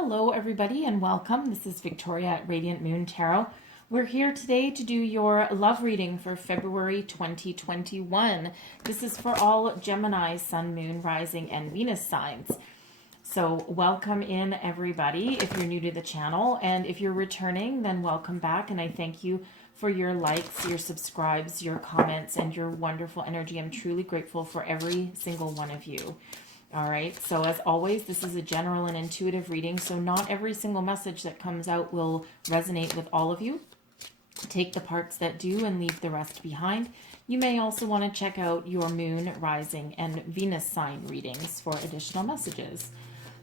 Hello everybody and welcome. This is Victoria at Radiant Moon Tarot. We're here today to do your love reading for February 2021. This is for all Gemini, Sun, Moon, Rising, and Venus signs. So welcome in everybody if you're new to the channel, and if you're returning, then welcome back, and I thank you for your likes, your subscribes, your comments, and your wonderful energy. I'm truly grateful for every single one of you. All right, so as always, this is a general and intuitive reading, so not every single message that comes out will resonate with all of you. Take the parts that do and leave the rest behind. You may also want to check out your Moon, Rising, and Venus sign readings for additional messages.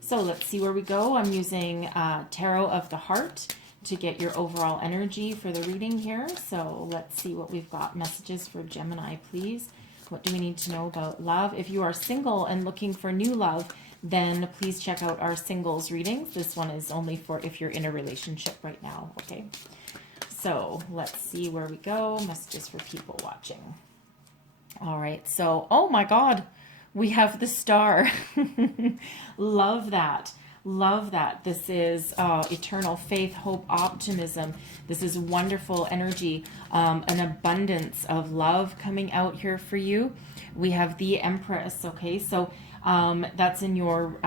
So let's see where we go. I'm using Tarot of the Heart to get your overall energy for the reading here. So let's see what we've got. Messages for Gemini, please. What do we need to know about love? If you are single and looking for new love, then please check out our singles readings. This one is only for if you're in a relationship right now, okay? So let's see where we go. Messages for people watching. All right, so, oh my God, we have the star. Love that. Love that. This is eternal faith, hope, optimism. This is wonderful energy, an abundance of love coming out here for you. We have the Empress, okay? So that's in your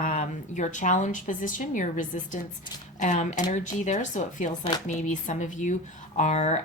challenge position, your resistance energy there. So it feels like maybe some of you are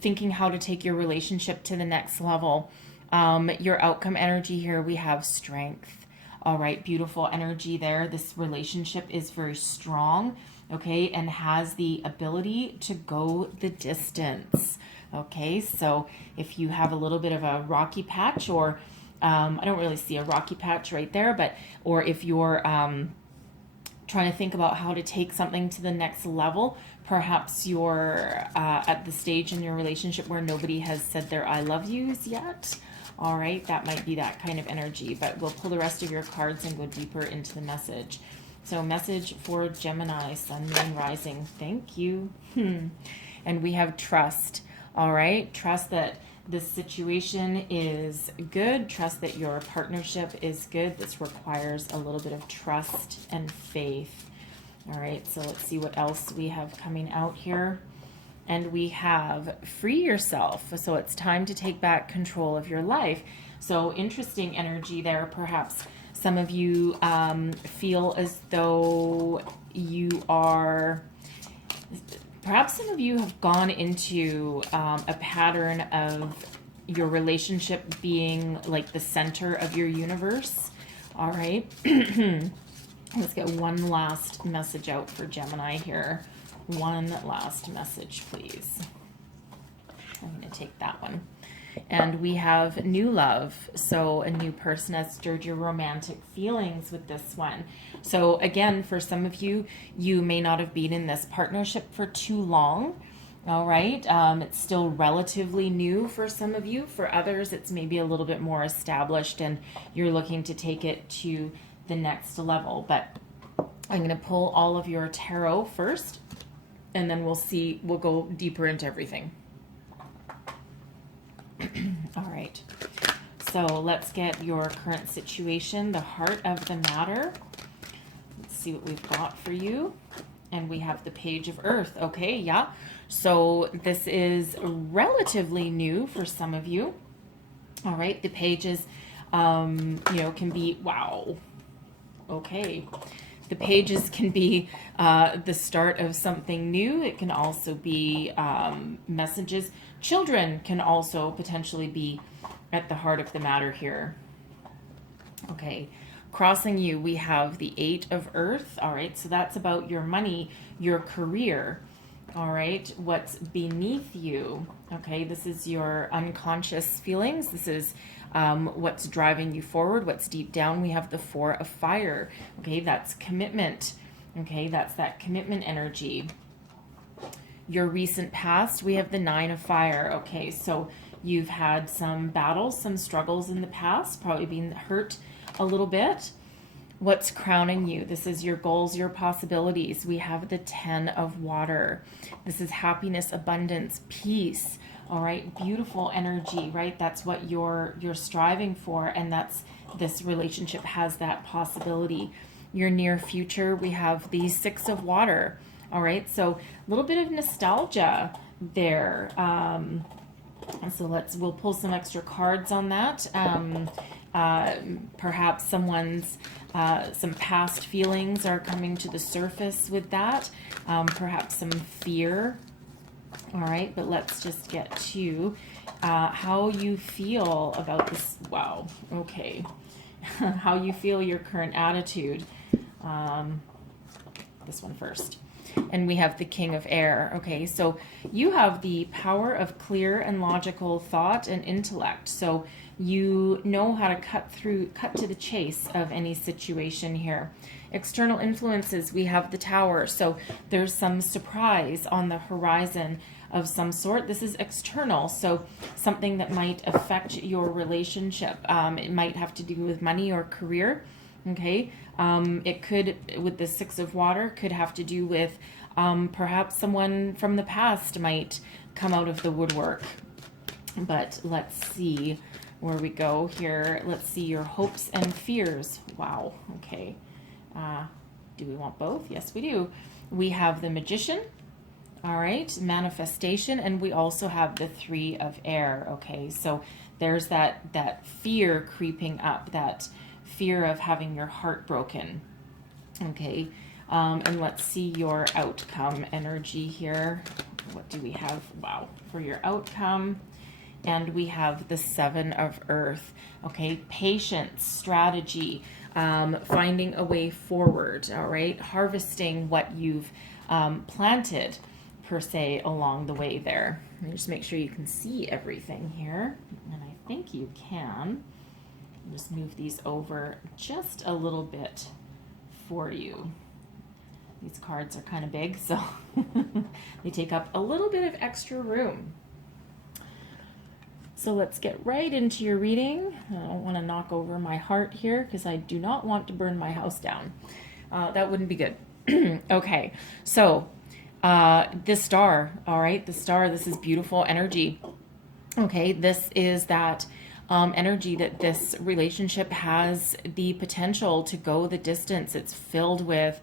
thinking how to take your relationship to the next level. Your outcome energy here, we have strength. All right, beautiful energy there. This relationship is very strong, okay, and has the ability to go the distance, okay? So if you have a little bit of a rocky patch, or I don't really see a rocky patch right there, but, or if you're trying to think about how to take something to the next level, perhaps you're at the stage in your relationship where nobody has said their I love yous yet. All right, that might be that kind of energy, but we'll pull the rest of your cards and go deeper into the message. So message for Gemini, Sun, Moon, Rising. Thank you. And we have trust. All right, trust that this situation is good. Trust that your partnership is good. This requires a little bit of trust and faith. All right, so let's see what else we have coming out here. And we have free yourself. So it's time to take back control of your life. So interesting energy there. Perhaps some of you feel as though you are, perhaps some of you have gone into a pattern of your relationship being like the center of your universe. All right. Let's get one last message out for Gemini here. One last message, please. I'm going to take that one. And we have new love. So a new person has stirred your romantic feelings with this one. So again, for some of you, you may not have been in this partnership for too long. All right. It's still relatively new for some of you. For others, it's maybe a little bit more established and you're looking to take it to the next level. But I'm going to pull all of your tarot first, and then we'll go deeper into everything. All right. So let's get your current situation, the heart of the matter. Let's see what we've got for you. And we have the Page of Earth. Okay, yeah. So this is relatively new for some of you. All right. The pages, can be, wow. Okay. The pages can be the start of something new. It can also be messages. Children can also potentially be at the heart of the matter here. Okay, crossing you, we have the Eight of Earth. All right, so that's about your money, your career. All right, what's beneath you. Okay, this is your unconscious feelings. This is what's driving you forward, what's deep down. We have the Four of Fire. Okay, that's commitment. Okay, that's that commitment energy. Your recent past, we have the Nine of Fire. Okay, so you've had some battles, some struggles in the past, probably been hurt a little bit. What's crowning you? This is your goals, your possibilities. We have the Ten of Water. This is happiness, abundance, peace. All right, beautiful energy, right? That's what you're striving for, and that's this relationship has that possibility. your near future, we have the Six of Water. All right, so a little bit of nostalgia there. So we'll pull some extra cards on that. Perhaps someone's, some past feelings are coming to the surface with that. Perhaps some fear. All right, but let's just get to how you feel about this. Wow, okay. How you feel, your current attitude. This one first. And we have the King of Air. Okay, so you have the power of clear and logical thought and intellect. So you know how to cut to the chase of any situation here. External influences, we have the Tower. So there's some surprise on the horizon of some sort. This is external, so something that might affect your relationship. It might have to do with money or career. Okay, it could, with the Six of Water, could have to do with perhaps someone from the past might come out of the woodwork. But let's see where we go here. Let's see your hopes and fears. Wow, okay. Do we want both? Yes, we do. We have the Magician. All right, manifestation, and we also have the Three of Air. Okay, so there's that fear creeping up, that fear of having your heart broken. Okay, and let's see your outcome energy here. What do we have? Wow, for your outcome. And we have the Seven of Earth. Okay, patience, strategy, finding a way forward. All right, harvesting what you've planted, per se, along the way there. Let me just make sure you can see everything here, and I think you can. Just move these over just a little bit for you. These cards are kind of big, so they take up a little bit of extra room. So let's get right into your reading. I don't want to knock over my heart here because I do not want to burn my house down. That wouldn't be good. Okay, so the Star, all right, the Star, this is beautiful energy. Okay, this is that energy that this relationship has the potential to go the distance. It's filled with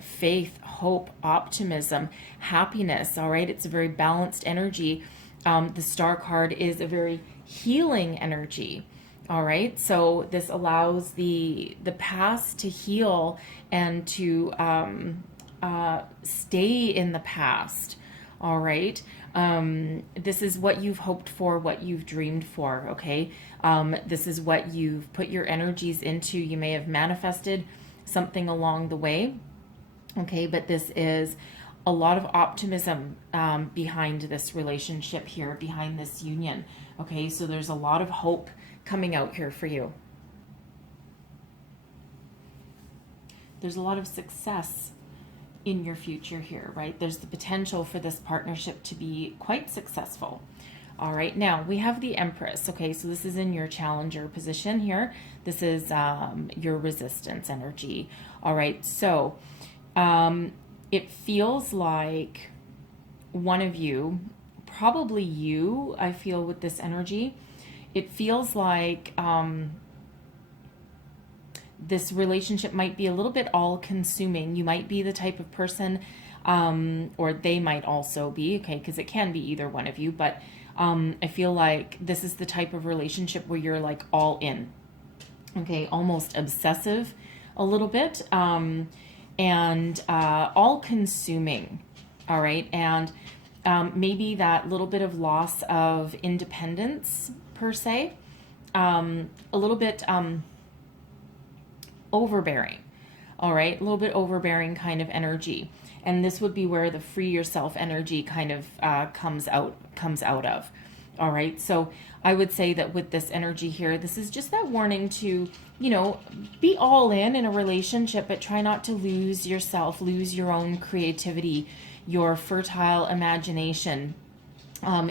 faith, hope, optimism, happiness, all right? It's a very balanced energy. The Star card is a very healing energy, all right? So this allows the past to heal and to stay in the past, all right? This is what you've hoped for, what you've dreamed for, okay? This is what you've put your energies into. You may have manifested something along the way, okay? But this is a lot of optimism behind this relationship here, behind this union, okay? So there's a lot of hope coming out here for you. There's a lot of success in your future here, right? There's the potential for this partnership to be quite successful. All right, now we have the Empress. Okay, so this is in your challenger position here. This is your resistance energy. All right, so it feels like one of you, probably you, I feel with this energy, it feels like this relationship might be a little bit all-consuming. You might be the type of person, or they might also be, okay, because it can be either one of you, but I feel like this is the type of relationship where you're like all in, okay, almost obsessive a little bit, and all-consuming, all right, and maybe that little bit of loss of independence, per se, a little bit overbearing, all right, a little bit overbearing kind of energy. And this would be where the free yourself energy kind of comes out of. All right, so I would say that with this energy here, this is just that warning to, you know, be all in a relationship, but try not to lose yourself, lose your own creativity, your fertile imagination,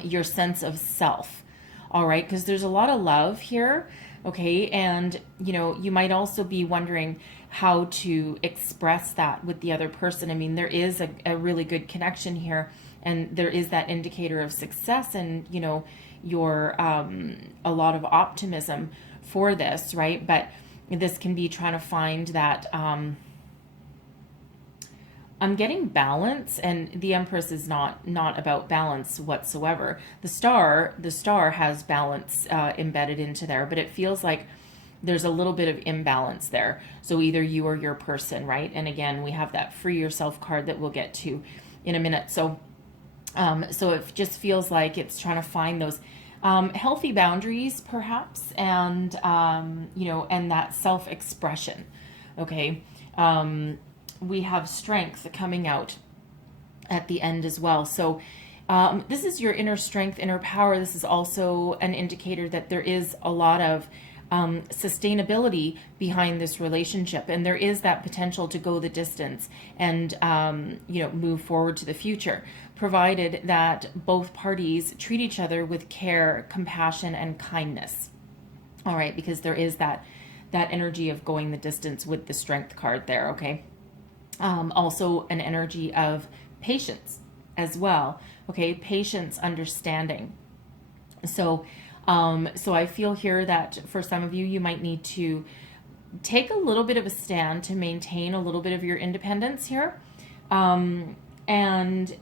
your sense of self. All right, because there's a lot of love here. Okay, and you know, you might also be wondering how to express that with the other person. I mean, there is a really good connection here, and there is that indicator of success, and you know, your a lot of optimism for this, right? But This can be trying to find that, I'm getting balance, and the Empress is not about balance whatsoever. The star has balance embedded into there, but it feels like there's a little bit of imbalance there. So either you or your person, right? And again, we have that free yourself card that we'll get to in a minute. So so it just feels like it's trying to find those healthy boundaries, perhaps, and and that self-expression. Okay. We have strength coming out at the end as well. So this is your inner strength, inner power. This is also an indicator that there is a lot of sustainability behind this relationship, and there is that potential to go the distance and move forward to the future, provided that both parties treat each other with care, compassion, and kindness. All right, because there is that energy of going the distance with the strength card there. Okay. Also an energy of patience as well. Okay, patience, understanding. So, so I feel here that for some of you, you might need to take a little bit of a stand to maintain a little bit of your independence here, and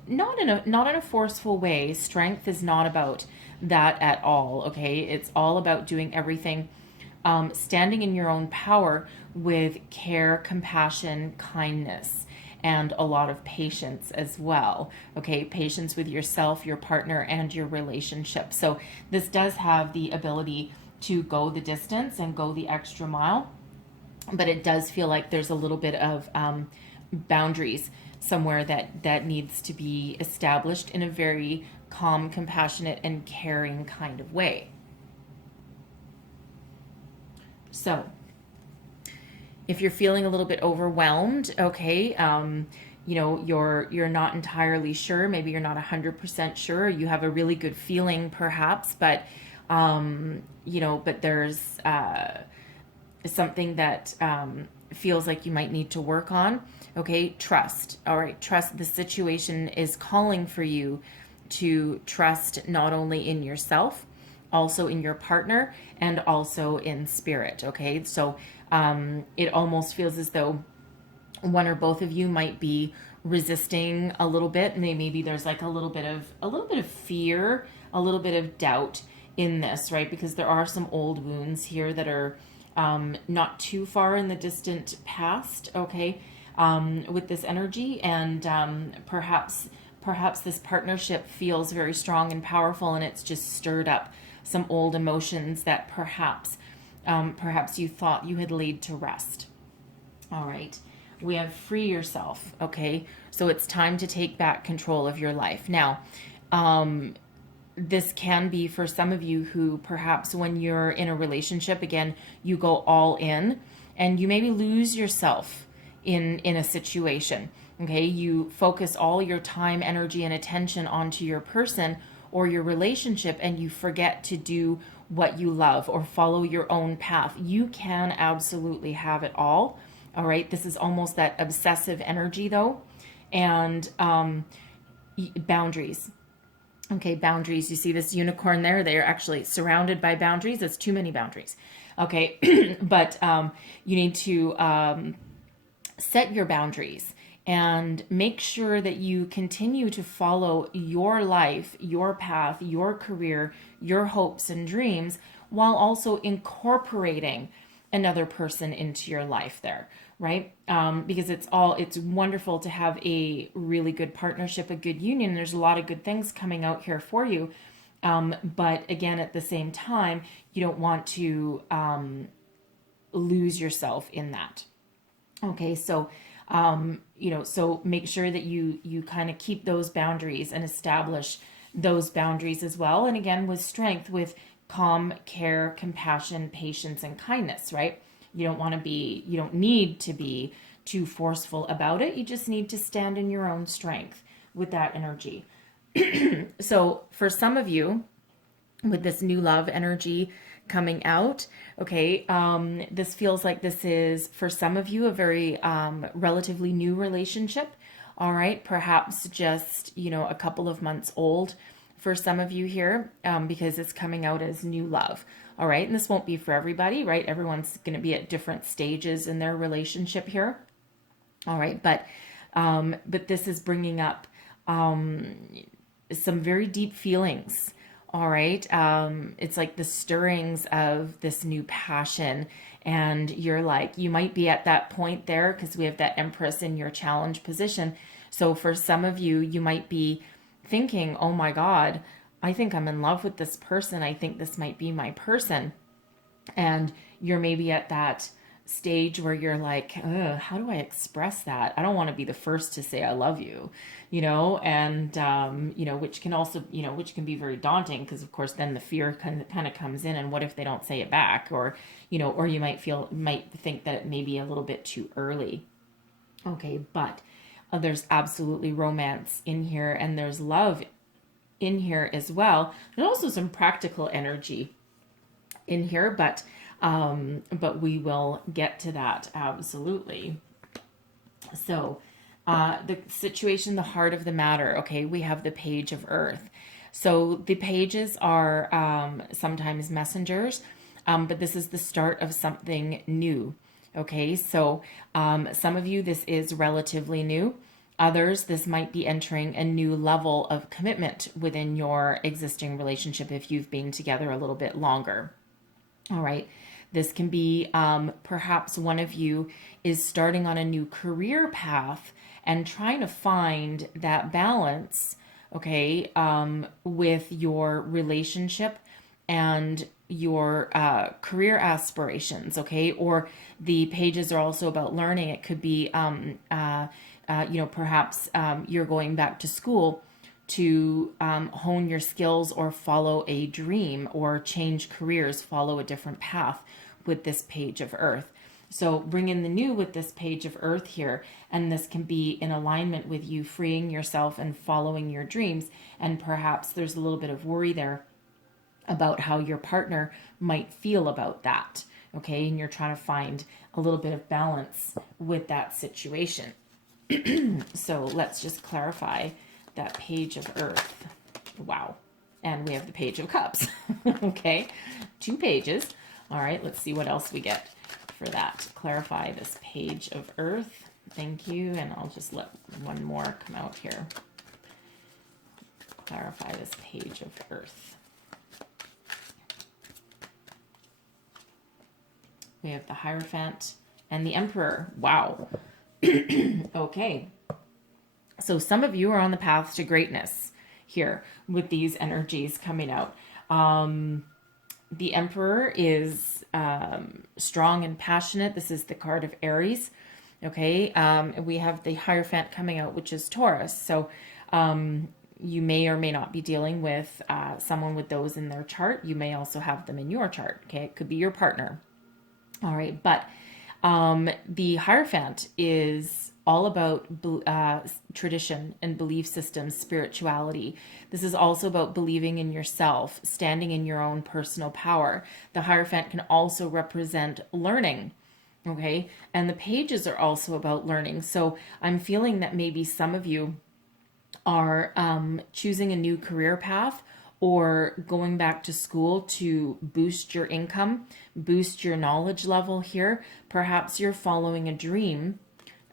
not in a forceful way. Strength is not about that at all. Okay, it's all about doing everything, standing in your own power with care, compassion, kindness, and a lot of patience as well. Okay, patience with yourself, your partner, and your relationship. So this does have the ability to go the distance and go the extra mile, but it does feel like there's a little bit of boundaries somewhere that needs to be established in a very calm, compassionate, and caring kind of way. So if you're feeling a little bit overwhelmed, okay, you're not entirely sure, maybe you're not 100% sure, you have a really good feeling perhaps, but but there's something that feels like you might need to work on. Okay, trust. All right, trust. The situation is calling for you to trust not only in yourself, also in your partner, and also in spirit. Okay, so it almost feels as though one or both of you might be resisting a little bit, and maybe there's like a little bit of fear, a little bit of doubt in this, right? Because there are some old wounds here that are not too far in the distant past. Okay, with this energy, and perhaps this partnership feels very strong and powerful, and it's just stirred up some old emotions that perhaps you thought you had laid to rest. All right. We have free yourself. Okay. So it's time to take back control of your life. Now, this can be for some of you who perhaps when you're in a relationship, again, you go all in and you maybe lose yourself in a situation. Okay. You focus all your time, energy, and attention onto your person or your relationship, and you forget to do what you love or follow your own path. You can absolutely have it all. All right. This is almost that obsessive energy though. And boundaries. Okay. Boundaries. You see this unicorn there? They are actually surrounded by boundaries. It's too many boundaries. Okay. But you need to set your boundaries and make sure that you continue to follow your life, your path, your career, your hopes and dreams, while also incorporating another person into your life there, right? Because it's wonderful to have a really good partnership, a good union. There's a lot of good things coming out here for you. But again, at the same time, you don't want to lose yourself in that. Okay, so so make sure that you kind of keep those boundaries and establish those boundaries as well. And again, with strength, with calm, care, compassion, patience, and kindness, right? You don't need to be too forceful about it. You just need to stand in your own strength with that energy. So for some of you, with this new love energy coming out, okay, this feels like this is, for some of you, a very relatively new relationship. All right, perhaps just, a couple of months old for some of you here, because it's coming out as new love. All right. And this won't be for everybody, right? Everyone's going to be at different stages in their relationship here. All right. But this is bringing up some very deep feelings. All right. It's like the stirrings of this new passion. And you're like, you might be at that point there because we have that Empress in your challenge position. So for some of you, you might be thinking, oh my God, I think I'm in love with this person. I think this might be my person. And you're maybe at that stage where you're like, how do I express that? I don't want to be the first to say I love you, and, which can also, which can be very daunting because, of course, then the fear kind of comes in. And what if they don't say it back? Or, or you might think that it may be a little bit too early. Okay, but there's absolutely romance in here, and there's love in here as well. There's also some practical energy in here, but we will get to that absolutely. So the situation, the heart of the matter. Okay, we have the Page of Earth. So the pages are sometimes messengers, but this is the start of something new. Okay, so some of you, this is relatively new. Others, this might be entering a new level of commitment within your existing relationship if you've been together a little bit longer. All right. This can be perhaps one of you is starting on a new career path and trying to find that balance, okay, with your relationship and your career aspirations, okay? Or the pages are also about learning. It could be, perhaps you're going back to school to hone your skills or follow a dream or change careers, follow a different path with this Page of Earth. So bring in the new with this Page of Earth here, and this can be in alignment with you freeing yourself and following your dreams. And perhaps there's a little bit of worry there about how your partner might feel about that, okay? And you're trying to find a little bit of balance with that situation. So let's just clarify that Page of Earth. Wow. And we have the Page of Cups. Okay, 2 pages. All right, let's see what else we get for that. Clarify this Page of Earth. Thank you. And I'll just let one more come out here. Clarify this Page of Earth. We have the Hierophant and the Emperor. Wow. Okay. So some of you are on the path to greatness here with these energies coming out. The Emperor is strong and passionate. This is the card of Aries. Okay. We have the Hierophant coming out, which is Taurus. So you may or may not be dealing with someone with those in their chart. You may also have them in your chart. Okay. It could be your partner. All right. But the Hierophant is all about tradition and belief systems, spirituality. This is also about believing in yourself, standing in your own personal power. The Hierophant can also represent learning, okay? And the pages are also about learning. So I'm feeling that maybe some of you are choosing a new career path or going back to school to boost your income, boost your knowledge level here. Perhaps you're following a dream,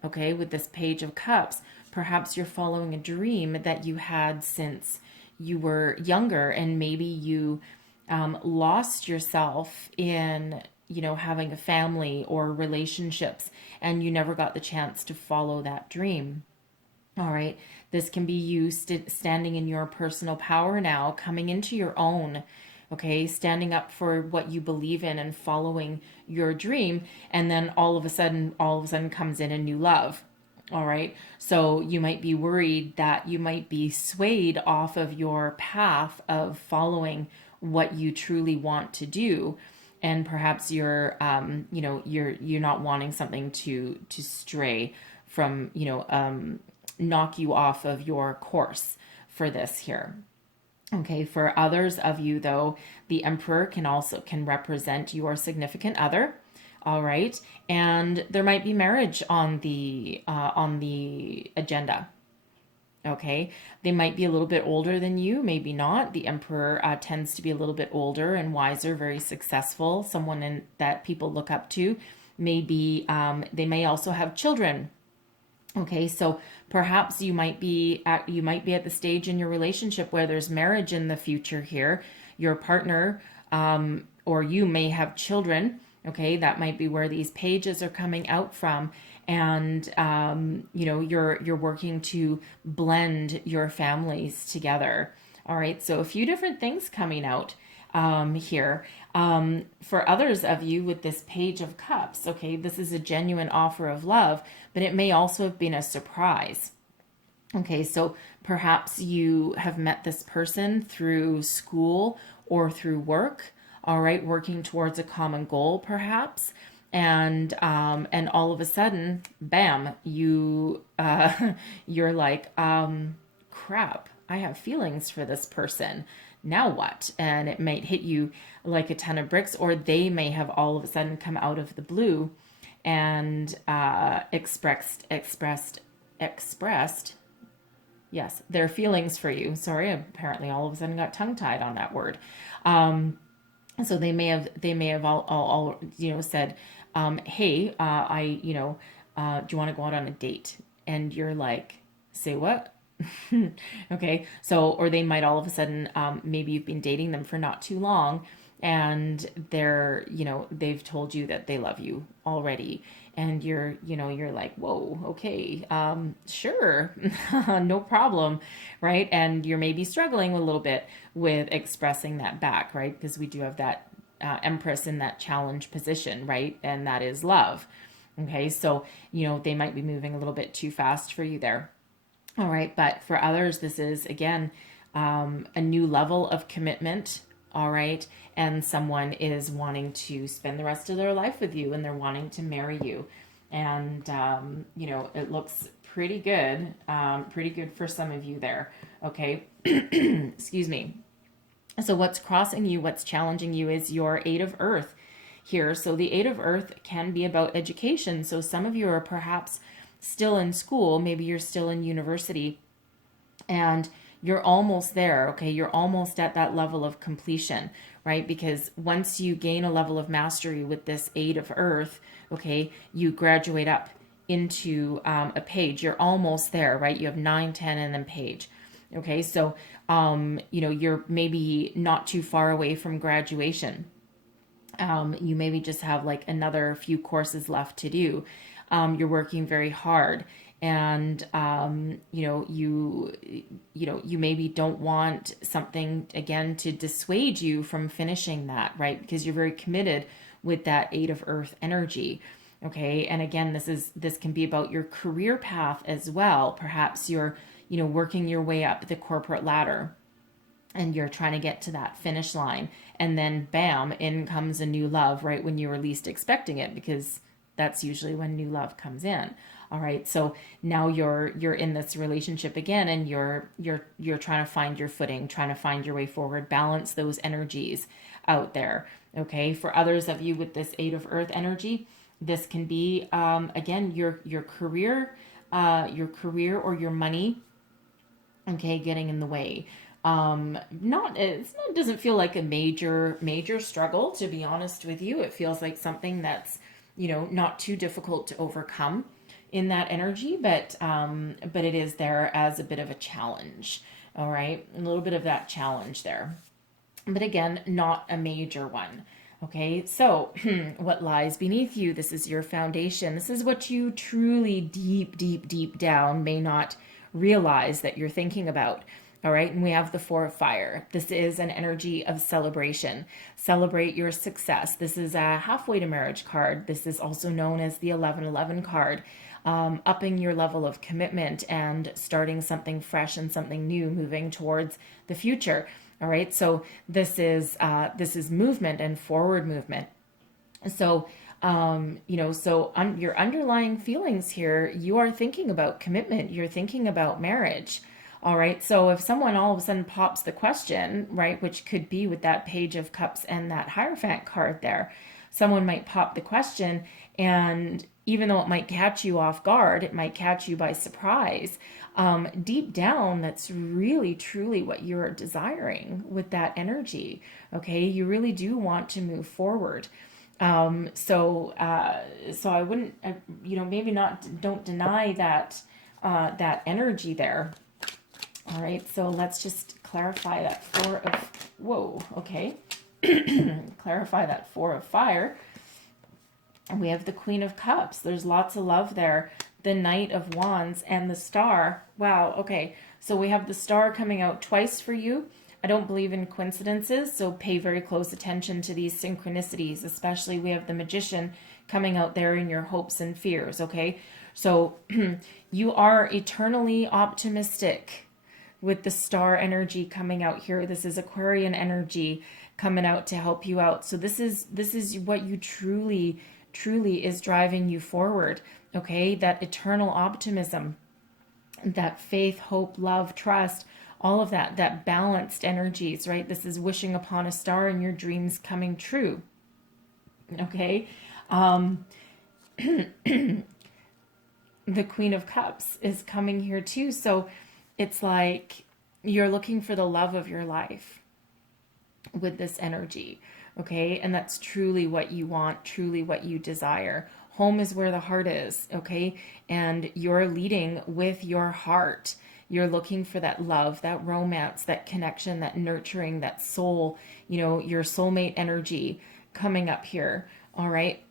okay, with this Page of Cups. Perhaps you're following a dream that you had since you were younger, and maybe you lost yourself in, having a family or relationships, and you never got the chance to follow that dream. All right. This can be you standing in your personal power now, coming into your own, okay, standing up for what you believe in and following your dream. And then all of a sudden comes in a new love. All right. So you might be worried that you might be swayed off of your path of following what you truly want to do. And perhaps you're not wanting something to stray from, knock you off of your course for this here. Okay, for others of you though, the Emperor can represent your significant other. All right, and there might be marriage on the agenda. Okay, they might be a little bit older than you, maybe not. The Emperor tends to be a little bit older and wiser, very successful, that people look up to. Maybe they may also have children. Okay, so perhaps you might be at the stage in your relationship where there's marriage in the future here. Your partner or you may have children. Okay, that might be where these pages are coming out from, and you're working to blend your families together. All right, so a few different things coming out here. For others of you with this Page of Cups, okay, this is a genuine offer of love, but it may also have been a surprise. Okay, so perhaps you have met this person through school or through work, all right, working towards a common goal perhaps. And all of a sudden, bam, you're like, crap, I have feelings for this person. Now what? And it might hit you like a ton of bricks, or they may have all of a sudden come out of the blue and expressed, yes, their feelings for you. Sorry, apparently all of a sudden got tongue tied on that word. So they may have all said, hey, do you want to go out on a date? And you're like, say what? Okay, so, or they might all of a sudden, maybe you've been dating them for not too long, and they've told you that they love you already, and you're like, whoa, okay, sure, no problem, right? And you're maybe struggling a little bit with expressing that back, right? Because we do have that Empress in that challenge position, right? And that is love. Okay, so they might be moving a little bit too fast for you there. All right, but for others, this is again a new level of commitment. All right, and someone is wanting to spend the rest of their life with you, and they're wanting to marry you, and it looks pretty good for some of you there. Okay, excuse me. So what's crossing you, what's challenging you is your Eight of Earth here. So the Eight of Earth can be about education. So some of you are perhaps still in school, maybe you're still in university, and you're almost there, okay? You're almost at that level of completion, right? Because once you gain a level of mastery with this Eight of Earth, okay, you graduate up into a page. You're almost there, right? You have 9, 10, and then page. Okay, so, you're maybe not too far away from graduation. You maybe just have like another few courses left to do. You're working very hard, and you maybe don't want something again to dissuade you from finishing that, right? Because you're very committed with that Eight of Earth energy. Okay, and again, this can be about your career path as well. Perhaps you're working your way up the corporate ladder, and you're trying to get to that finish line, and then bam, in comes a new love right when you were least expecting it, because that's usually when new love comes in. All right, so now you're in this relationship again, and you're trying to find your footing, trying to find your way forward, balance those energies out there. Okay, for others of you with this Eight of Earth energy, this can be again your career or your money, okay, getting in the way. It doesn't feel like a major struggle, to be honest with you. It feels like something that's not too difficult to overcome in that energy, but it is there as a bit of a challenge. All right, a little bit of that challenge there, but again, not a major one. Okay, so what lies beneath you? This is your foundation. This is what you truly deep down may not realize that you're thinking about. All right, and we have the Four of Fire. This is an energy of celebration. Celebrate your success. This is a halfway to marriage card. This is also known as the 1111 card. Upping your level of commitment and starting something fresh and something new, moving towards the future. All right, so this is movement and forward movement. So your underlying feelings here, you are thinking about commitment. You're thinking about marriage. All right, so if someone all of a sudden pops the question, right, which could be with that Page of Cups and that Hierophant card there, someone might pop the question, and even though it might catch you off guard, it might catch you by surprise. Deep down, that's really, truly what you're desiring with that energy. Okay, you really do want to move forward. So I wouldn't, maybe not, don't deny that that energy there. All right, so let's just clarify that four of, whoa, okay. Clarify that four of fire. And we have the Queen of Cups. There's lots of love there. The Knight of Wands and the Star. Wow, okay. So we have the Star coming out twice for you. I don't believe in coincidences, so pay very close attention to these synchronicities. Especially we have the Magician coming out there in your hopes and fears, okay? So you are eternally optimistic with the Star energy coming out here. This is Aquarian energy coming out to help you out. So this is what you truly is driving you forward, okay? That eternal optimism, that faith, hope, love, trust, all of that balanced energies, right? This is wishing upon a star and your dreams coming true, okay? The Queen of Cups is coming here too. So it's like you're looking for the love of your life with this energy, okay? And that's truly what you want, truly what you desire. Home is where the heart is, okay? And you're leading with your heart. You're looking for that love, that romance, that connection, that nurturing, that soul, your soulmate energy coming up here, all right?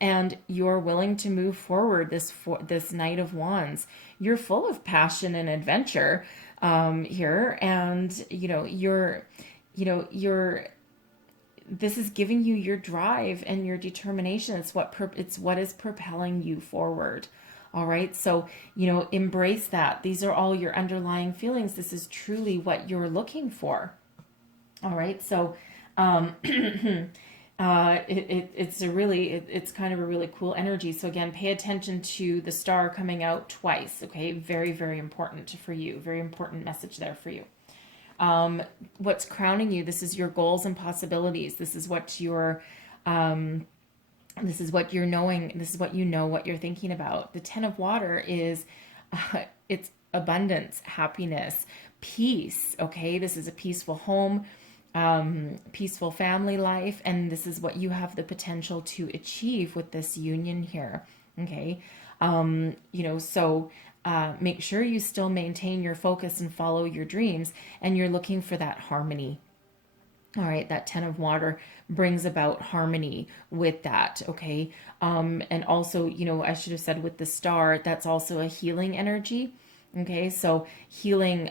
And you're willing to move forward, this Knight of Wands. You're full of passion and adventure here, and this is giving you your drive and your determination. It's what is propelling you forward. All right. So, embrace that. These are all your underlying feelings. This is truly what you're looking for. All right. So, it's kind of a really cool energy. So again, pay attention to the Star coming out twice. Okay. Very, very important for you. Very important message there for you. What's crowning you? This is your goals and possibilities. This is what you're knowing. This is what you know, what you're thinking about. The Ten of Water is, it's abundance, happiness, peace. Okay. This is a peaceful home, peaceful family life. And this is what you have the potential to achieve with this union here. Okay. Make sure you still maintain your focus and follow your dreams, and you're looking for that harmony. All right, that Ten of Water brings about harmony with that, okay? And also, I should have said with the Star, that's also a healing energy, okay? So healing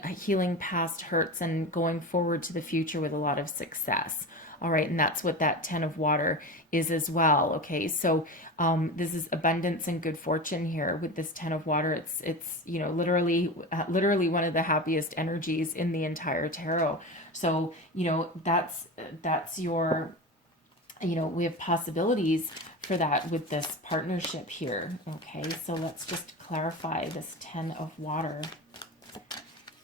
past hurts and going forward to the future with a lot of success. All right, and that's what that Ten of Water is as well, okay? So this is abundance and good fortune here with this Ten of Water. It's literally one of the happiest energies in the entire tarot. So, that's your, we have possibilities for that with this partnership here, okay? So let's just clarify this Ten of Water.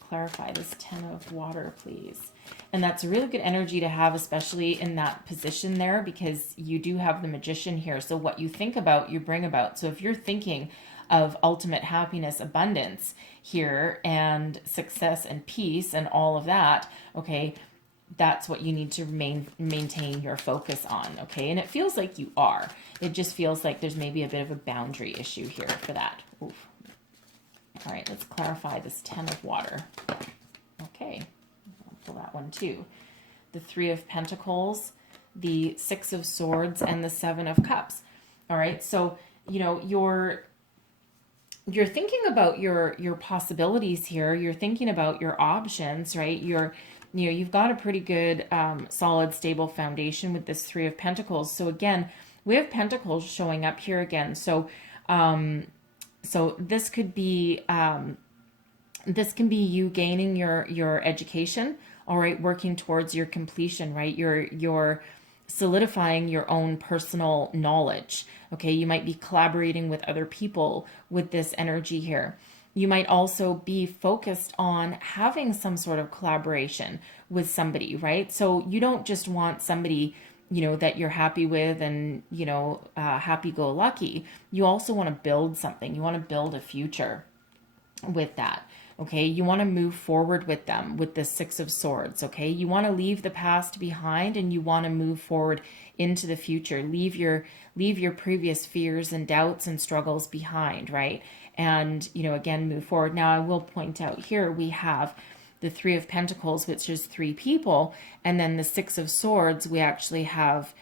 Clarify this Ten of Water, please. And that's a really good energy to have, especially in that position there, because you do have the Magician here. So what you think about, you bring about. So if you're thinking of ultimate happiness, abundance here, and success and peace and all of that, okay, that's what you need to maintain your focus on, okay? And it feels like you are. It just feels like there's maybe a bit of a boundary issue here for that. Oof. All right, let's clarify this Ten of Water. Okay, I'll pull that one too. The Three of Pentacles, the Six of Swords, and the Seven of Cups. All right, so, you're thinking about your possibilities here. You're thinking about your options, right? You've got a pretty good, solid, stable foundation with this Three of Pentacles. So again, we have Pentacles showing up here again. So, this could be you gaining your education, all right, working towards your completion, right? You're solidifying your own personal knowledge. Okay, you might be collaborating with other people with this energy here. You might also be focused on having some sort of collaboration with somebody, right? So you don't just want somebody that you're happy with and, happy-go-lucky. You also want to build something. You want to build a future with that. Okay, you want to move forward with them with the Six of Swords. Okay, you want to leave the past behind and you want to move forward into the future. Leave your previous fears and doubts and struggles behind, right? And again, move forward. Now, I will point out here we have the Three of Pentacles, which is three people, and then the Six of Swords. We actually have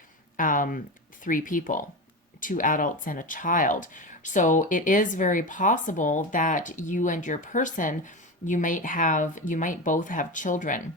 three people, two adults and a child. So it is very possible that you and your person, you might both have children,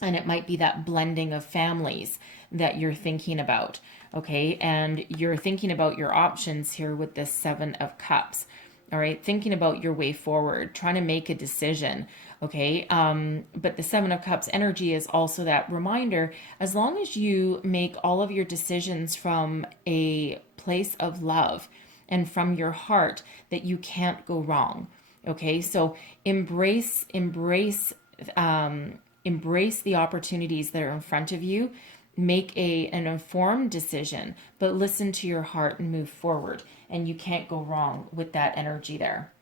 and it might be that blending of families that you're thinking about. Okay, and you're thinking about your options here with this Seven of Cups. All right, thinking about your way forward, trying to make a decision. Okay, but the Seven of Cups energy is also that reminder, as long as you make all of your decisions from a place of love and from your heart, that you can't go wrong. Okay, so embrace the opportunities that are in front of you. Make an informed decision, but listen to your heart and move forward. And you can't go wrong with that energy there.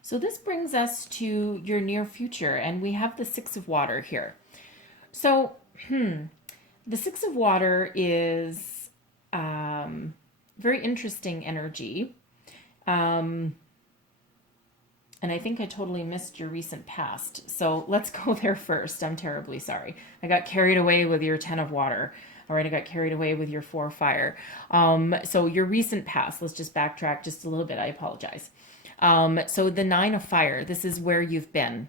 So this brings us to your near future, and we have the Six of Water here. So, the Six of Water is very interesting energy. And I think I totally missed your recent past. So let's go there first. I'm terribly sorry. I got carried away with your Ten of Water. All right, I got carried away with your Four of Fire. So your recent past, let's just backtrack just a little bit. I apologize. So the Nine of Fire, this is where you've been.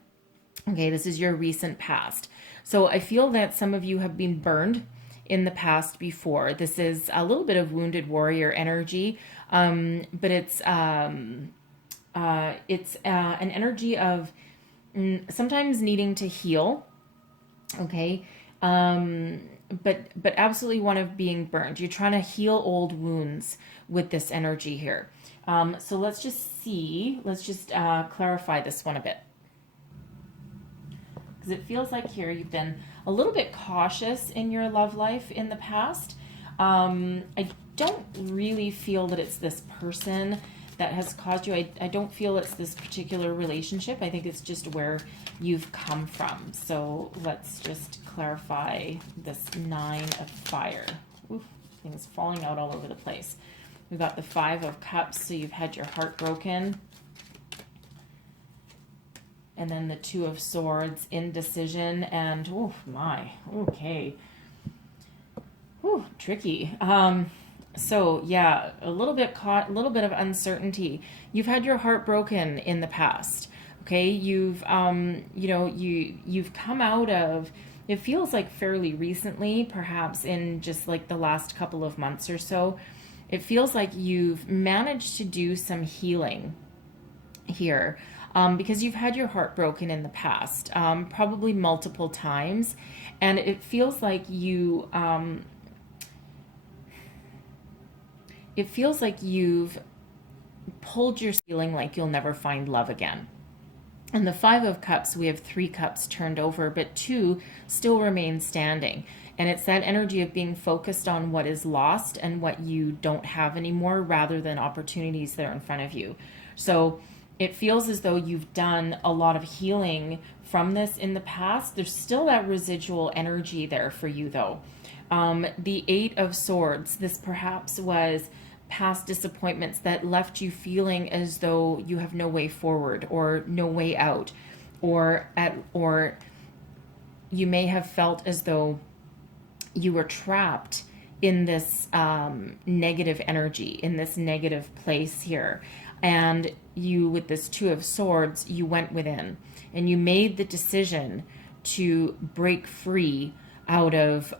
Okay, this is your recent past. So I feel that some of you have been burned in the past before. This is a little bit of wounded warrior energy, but it's an energy of sometimes needing to heal. Okay, but absolutely one of being burned. You're trying to heal old wounds with this energy here. So let's just clarify this one a bit. Because it feels like here you've been a little bit cautious in your love life in the past. I don't really feel that it's this person that has caused you. I don't feel it's this particular relationship. I think it's just where you've come from. So let's just clarify this Nine of Fire. Oof, things falling out all over the place. We've got the Five of Cups, so you've had your heart broken. And then the Two of Swords, indecision, and oh my, okay. Whew, tricky. So yeah, a little bit of uncertainty. You've had your heart broken in the past. Okay, you've you've come out of, it feels like fairly recently, perhaps in just like the last couple of months or so. It feels like you've managed to do some healing here. Because you've had your heart broken in the past, probably multiple times, and it feels like you've pulled your ceiling, like you'll never find love again. And the Five of Cups, we have 3 cups turned over, but 2 still remain standing. And it's that energy of being focused on what is lost and what you don't have anymore, rather than opportunities that are in front of you. So it feels as though you've done a lot of healing from this in the past. There's still that residual energy there for you, though. The Eight of Swords, this perhaps was past disappointments that left you feeling as though you have no way forward or no way out, or you may have felt as though you were trapped in this negative energy, in this negative place here. And you, with this Two of Swords, you went within and you made the decision to break free out of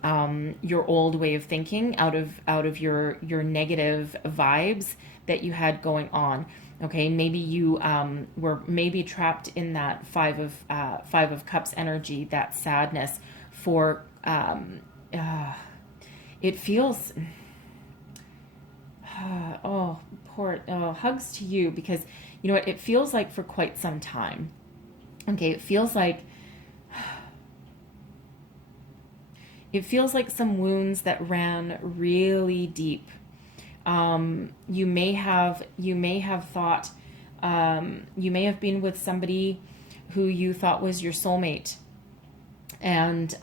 your old way of thinking, out of your negative vibes that you had going on. Okay, maybe you were maybe trapped in that Five of Cups energy, that sadness for it feels hugs to you, because you know what it feels like for quite some time. Okay, it feels like it feels like some wounds that ran really deep. You may have thought, you may have been with somebody who you thought was your soulmate, and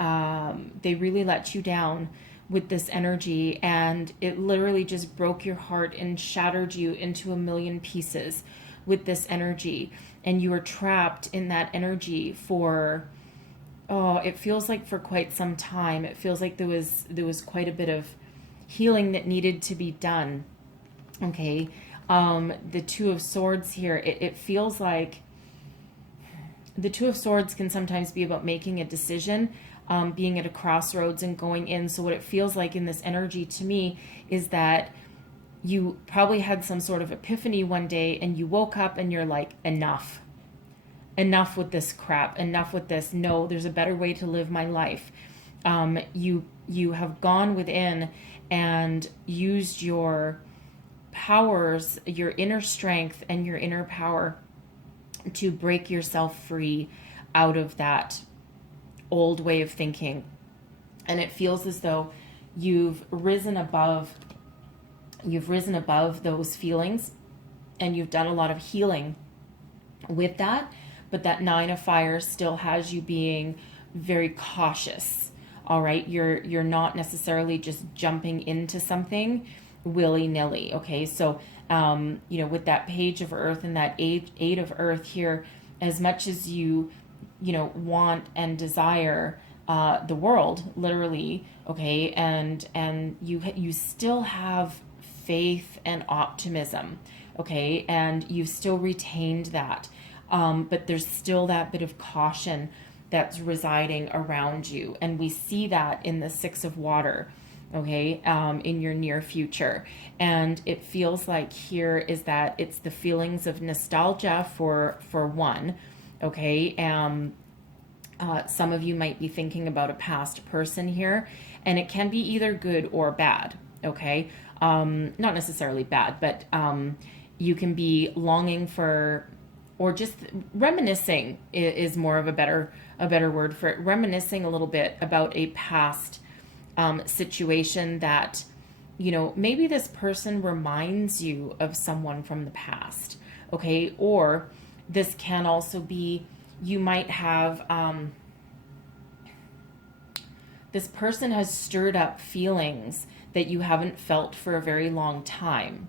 they really let you down with this energy, and it literally just broke your heart and shattered you into a million pieces with this energy, and you were trapped in that energy for, oh, it feels like for quite some time. It feels like there was quite a bit of healing that needed to be done. Okay. The Two of Swords here, it feels like the Two of Swords can sometimes be about making a decision, being at a crossroads and going in. So what it feels like in this energy to me is that you probably had some sort of epiphany one day, and you woke up and you're like, enough with this crap, enough with this. No, there's a better way to live my life. You have gone within and used your powers, your inner strength and your inner power to break yourself free out of that old way of thinking. And it feels as though you've risen above those feelings, and you've done a lot of healing with that. But that Nine of Fire still has you being very cautious. All right. You're not necessarily just jumping into something willy-nilly. Okay. So, with that Page of Earth and that eight of Earth here, as much as you want and desire the world, literally, okay, and you still have faith and optimism, okay, and you've still retained that, but there's still that bit of caution that's residing around you, and we see that in the Six of Water, okay, in your near future. And it feels like here is that it's the feelings of nostalgia for one, okay. Some of you might be thinking about a past person here, and it can be either good or bad, okay. Not necessarily bad, but you can be longing for, or just reminiscing is more of a better word for it, reminiscing a little bit about a past situation that, maybe this person reminds you of someone from the past, okay? Or this can also be, you might have, this person has stirred up feelings that you haven't felt for a very long time,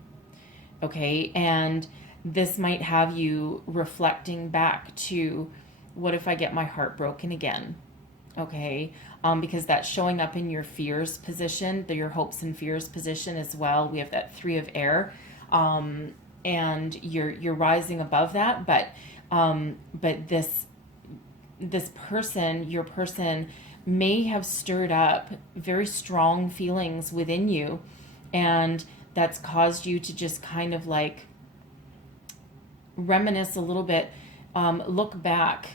okay? And this might have you reflecting back to, what if I get my heart broken again? Okay, because that's showing up in your fears position, your hopes and fears position as well. We have that Three of Air, and you're rising above that. But this person, your person, may have stirred up very strong feelings within you, and that's caused you to just kind of like reminisce a little bit, look back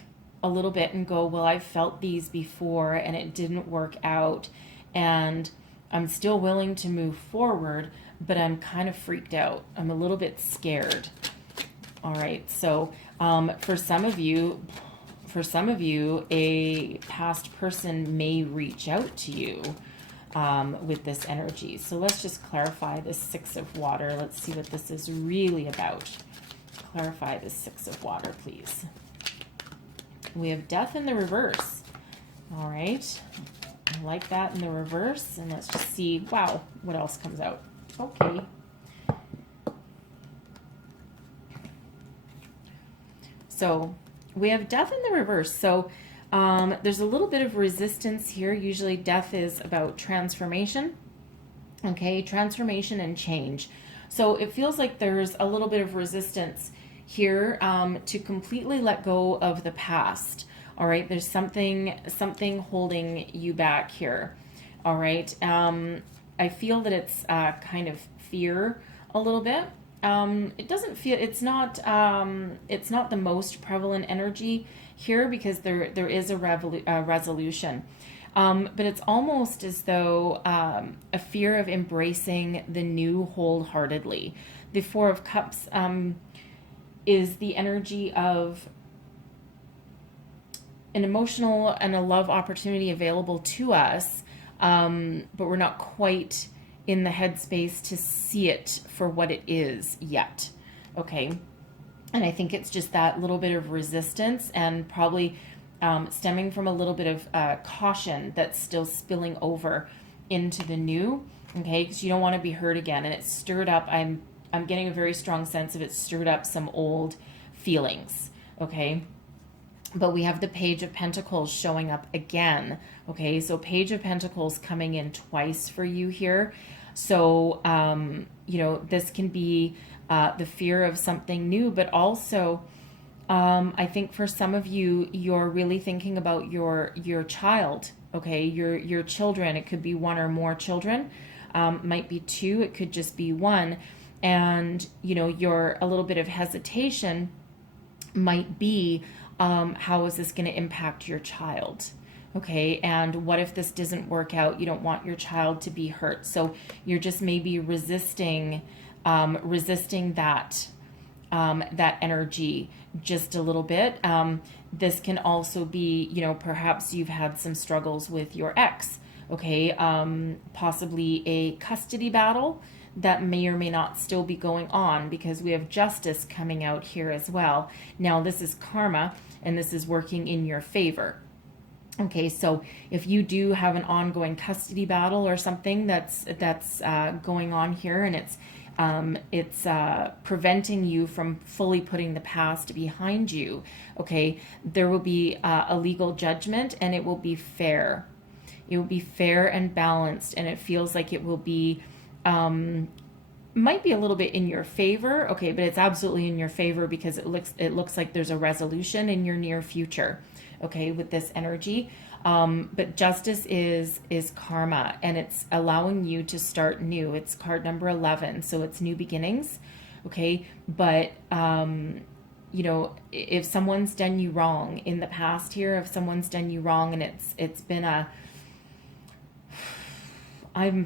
a little bit and go, well, I've felt these before and it didn't work out, and I'm still willing to move forward, but I'm kind of freaked out. I'm a little bit scared. All right. So for some of you, a past person may reach out to you with this energy. So let's just clarify this Six of Water. Let's see what this is really about. Clarify this Six of Water, please. We have Death in the reverse. All right. I like that in the reverse. And let's just see, wow, what else comes out. Okay. So we have Death in the reverse. So there's a little bit of resistance here. Usually Death is about transformation. Okay, transformation and change. So it feels like there's a little bit of resistance here to completely let go of the past. All right, there's something holding you back here. All right, I feel that it's kind of fear a little bit. It doesn't feel, it's not the most prevalent energy here, because there is a resolution. But it's almost as though a fear of embracing the new wholeheartedly. The Four of Cups is the energy of an emotional and a love opportunity available to us, but we're not quite in the headspace to see it for what it is yet. Okay. And I think it's just that little bit of resistance, and probably stemming from a little bit of caution that's still spilling over into the new. Okay. Because you don't want to be hurt again. And it's stirred up. I'm getting a very strong sense of it stirred up some old feelings. Okay. But we have the Page of Pentacles showing up again. Okay, so Page of Pentacles coming in twice for you here. So, you know, this can be the fear of something new, but also I think for some of you, you're really thinking about your child. Okay, your children. It could be one or more children. Might be two. It could just be one. And, you know, your a little bit of hesitation might be, how is this going to impact your child? Okay, and what if this doesn't work out? You don't want your child to be hurt, so you're just maybe resisting that that energy just a little bit. This can also be, you know, perhaps you've had some struggles with your ex. Okay, possibly a custody battle that may or may not still be going on, because we have Justice coming out here as well. Now this is karma, and this is working in your favor. Okay, so if you do have an ongoing custody battle or something that's going on here, and it's preventing you from fully putting the past behind you, okay, there will be a legal judgment, and it will be fair. It will be fair and balanced, and it feels like it will be might be a little bit in your favor. Okay, but it's absolutely in your favor, because it looks like there's a resolution in your near future. Okay, with this energy. But Justice is karma, and it's allowing you to start new. It's card number 11, so it's new beginnings. Okay, but you know, if someone's done you wrong in the past here, if someone's done you wrong, and it's been a I'm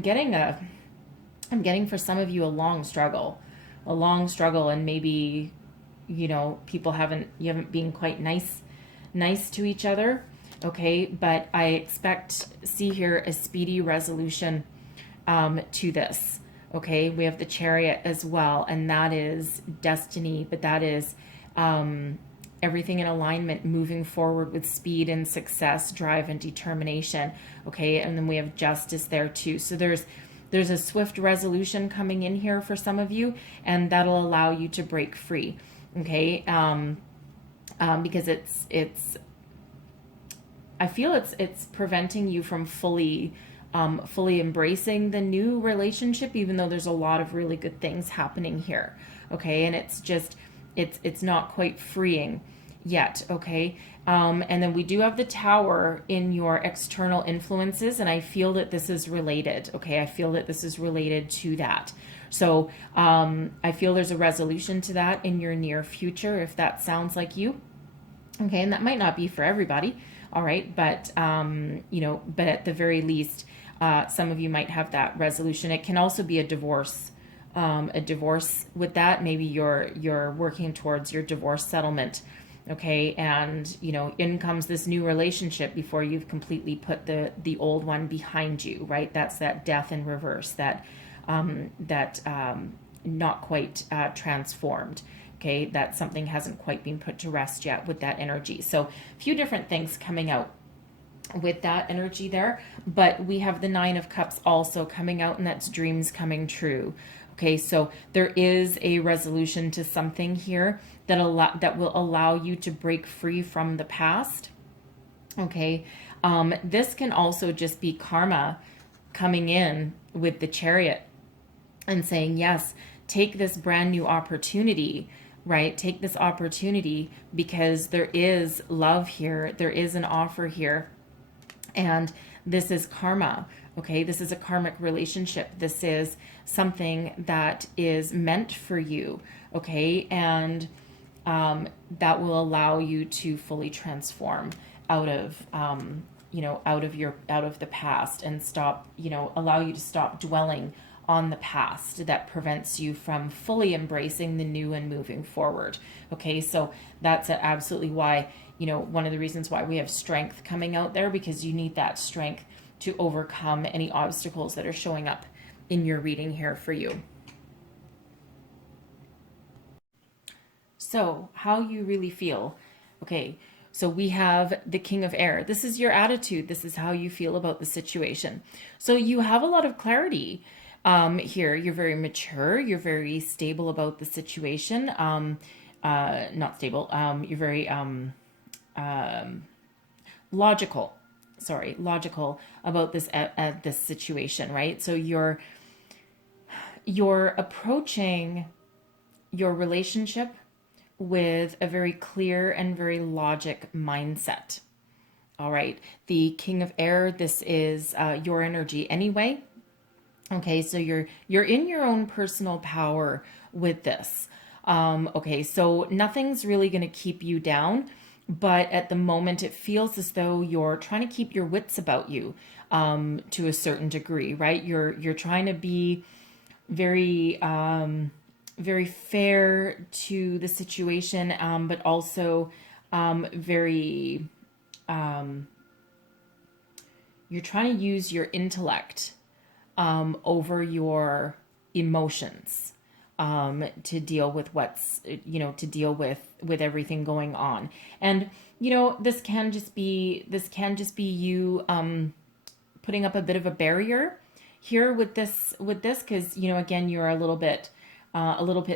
getting for some of you a long struggle, and maybe, you know, you haven't been quite nice to each other. Okay, but I see here a speedy resolution to this. Okay, we have the Chariot as well, and that is destiny, but that is everything in alignment, moving forward with speed and success, drive and determination. Okay, and then we have Justice there too. So there's a swift resolution coming in here for some of you, and that'll allow you to break free. Okay, because I feel it's preventing you from fully embracing the new relationship, even though there's a lot of really good things happening here. Okay, and it's just it's not quite freeing yet. Okay, and then we do have the Tower in your external influences, and I feel that this is related. Okay, I feel that this is related to that. So I feel there's a resolution to that in your near future, if that sounds like you. Okay, and that might not be for everybody. All right, but you know, but at the very least, some of you might have that resolution. It can also be a divorce with that. Maybe you're working towards your divorce settlement. Okay, and you know, in comes this new relationship before you've completely put the old one behind you. Right, that's that death in reverse. That not quite transformed. Okay, that something hasn't quite been put to rest yet with that energy. So a few different things coming out with that energy there. But we have the Nine of Cups also coming out, and that's dreams coming true. Okay, so there is a resolution to something here that will allow you to break free from the past. Okay, this can also just be karma coming in with the Chariot and saying, yes, take this brand new opportunity, right? Take this opportunity, because there is love here. There is an offer here. And this is karma. Okay, this is a karmic relationship. This is something that is meant for you. Okay, and that will allow you to fully transform out of out of the past, and allow you to stop dwelling on the past that prevents you from fully embracing the new and moving forward. Okay, so that's absolutely why, one of the reasons why we have strength coming out there, because you need that strength to overcome any obstacles that are showing up in your reading here for you. So, how you really feel. Okay, so we have the King of Air. This is your attitude. This is how you feel about the situation. So you have a lot of clarity here. You're very mature. You're very stable about the situation. Not stable. You're very logical. Sorry, logical about this situation, right? So you're approaching your relationship with a very clear and very logic mindset. All right. The King of Air, this is your energy anyway. Okay, so you're in your own personal power with this. Okay, so nothing's really going to keep you down, but at the moment it feels as though you're trying to keep your wits about you to a certain degree, right? You're trying to be very very fair to the situation, but also very you're trying to use your intellect over your emotions to deal with what's, to deal with everything going on. And this can just be you putting up a bit of a barrier here with this because again, you're a little bit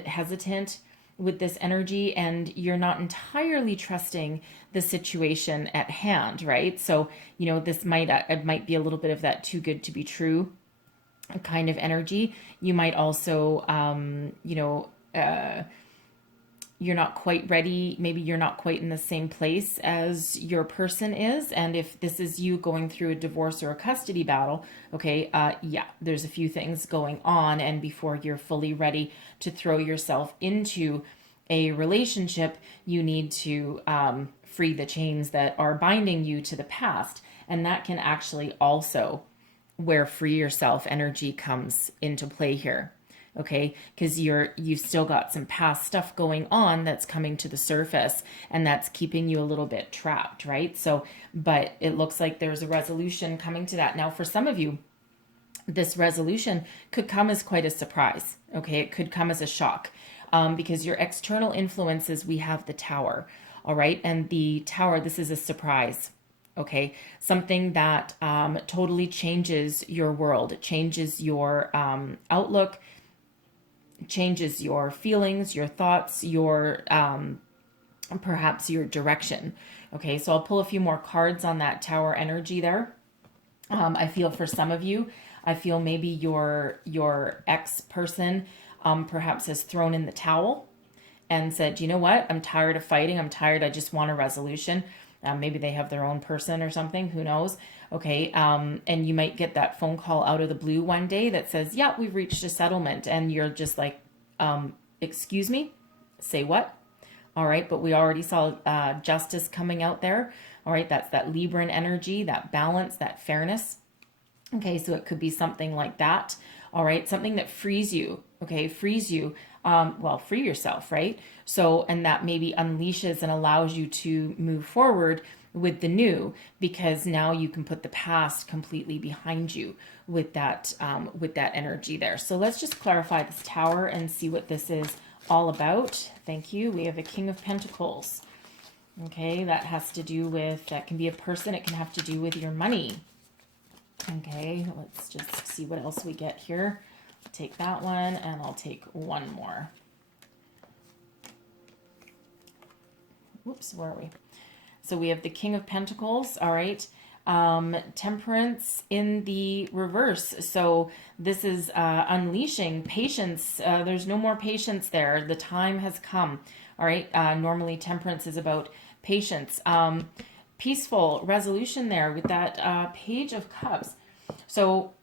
hesitant with this energy, and you're not entirely trusting the situation at hand, right? So this might be a little bit of that too good to be true kind of energy. You might also you're not quite ready. Maybe you're not quite in the same place as your person is. And if this is you going through a divorce or a custody battle, okay, yeah, there's a few things going on. And before you're fully ready to throw yourself into a relationship, you need to free the chains that are binding you to the past. And that can actually also where free yourself energy comes into play here. Okay, because you've still got some past stuff going on that's coming to the surface, and that's keeping you a little bit trapped, right? So, but it looks like there's a resolution coming to that. Now, for some of you, this resolution could come as quite a surprise. Okay, it could come as a shock because your external influences, we have the Tower, all right? And the Tower, this is a surprise. Okay, something that totally changes your world, changes your outlook, changes your feelings, your thoughts, your perhaps your direction. Okay, so I'll pull a few more cards on that Tower energy there. I feel for some of you, I feel maybe your ex-person perhaps has thrown in the towel and said, you know what, I'm tired of fighting. I'm tired. I just want a resolution. Maybe they have their own person or something. Who knows? Okay. And you might get that phone call out of the blue one day that says, yeah, we've reached a settlement. And you're just like, excuse me, say what? All right. But we already saw justice coming out there. All right. That's that Libran energy, that balance, that fairness. Okay. So it could be something like that. All right. Something that frees you. Okay. Frees you. Free yourself, right? So, and that maybe unleashes and allows you to move forward with the new, because now you can put the past completely behind you with that energy there. So let's just clarify this Tower and see what this is all about. Thank you. We have a King of Pentacles. Okay, that has to do with, that can be a person. It can have to do with your money. Okay, let's just see what else we get here. Take that one, and I'll take one more. Whoops, where are we? So we have the King of Pentacles, all right. Temperance in the reverse. So this is unleashing patience. There's no more patience there. The time has come, all right. Normally Temperance is about patience. Peaceful resolution there with that Page of Cups. So